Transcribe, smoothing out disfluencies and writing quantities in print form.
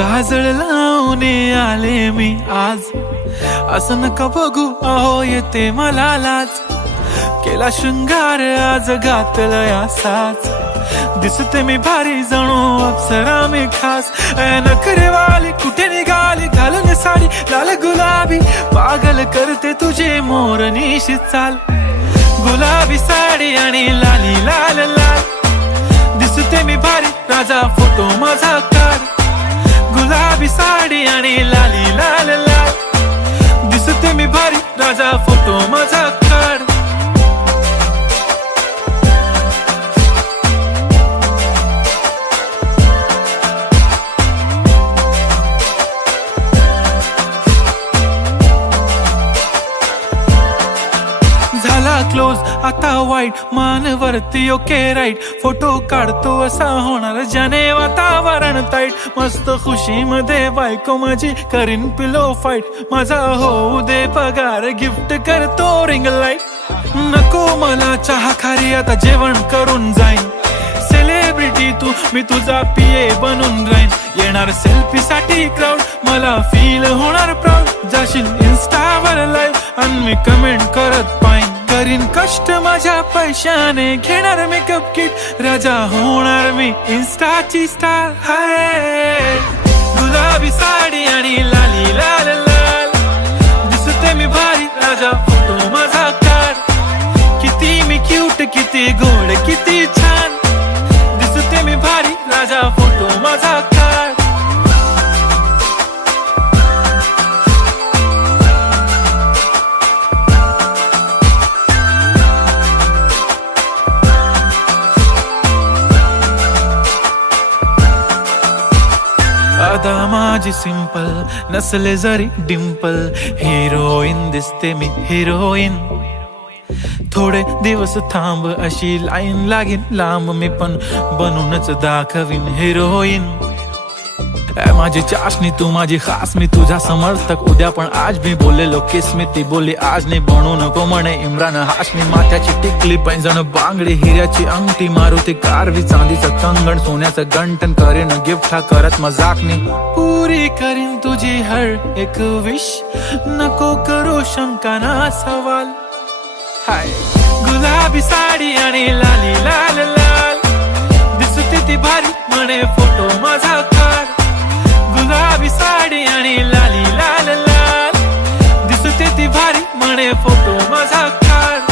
काजळ लावून आले मी आज, असं नका बघू अहो येते मला लाज. केला शृंगार आज घातलाय असाच, दिसते मी भारी जणू अप्सरा मी खास. नखरेवाली कुठे निघाली घालून साडी लाल गुलाबी, पागल करते तुझे मोरनीशी चाल. गुलाबी साडी आणि लाली लाल लाल, दिसते मी भारी राजा फोटो माझा काढ. गुलाबी साडी आणि लाली लाल लाल, दिसते मी भारी राजा फोटो माझा काढ. झाला क्लोज आता वाईट, मानवरती ओके राईट. फोटो काढतो असा होणार ज्याने वातावरण ताईट. मस्त खुशी मध्ये बायको माझी करीन पिलो फाईट. माझा होऊ दे पगार गिफ्ट करतो रिंग लाईट. नको मला चहा खारी आता जेवण करून जाईन. सेलिब्रिटी तू मी तुझा पिये बनून राहीन. येणार सेल्फी साठी क्राऊड मला फील होणार प्राऊड. जाशील इन्स्टावर लाईव्ह आणि मी कमेंट करत पाईन. करीन कष्ट माझ्या पैशाने घेणार मेकअप किट. राजा होणार मी इन्स्टाची स्टार. हाय गुलाबी साडी आणि लाली लाल लाल, दिसते मी भारी राजा फोटो माझा काढ. किती मी क्यूट किती गोड किती छान, दिसते मी भारी राजा फोटो माझा काढ. अदा माझी सिंपल नसले जरी डिंपल, हिरोईन दिसते मी हिरोईन. थोडे दिवस थांब अशी लाईन लागेल लांब, मी पण बनूनच दाखवीन हिरोईन. माझी चाशनी तू माझी खास, मी तुझा समर्थक उद्या पण आज मी बोललेलो किस मी. ती बोली आज नाही बनू नको म्हणे इम्रान हाशमी. माथ्याची टिकली पैंजण बांगडी हिऱ्याची अंगठी, मारुती कारवी चांदीचं कंगण सोन्याचं गंटन. करीन गिफ्ट हा करत मजाकनी, पुरी करीन तुझी हर एक विश. नको करू शंका ना सवाल. हाय गुलाबी साडी आणि लाली लाल लाल, दिसते ती भारी म्हणे फोटो माझा काढ. गुलाबी साडी आणि लाली लाल लाल, दिसते ती भारी म्हणे फोटो माझा काढ.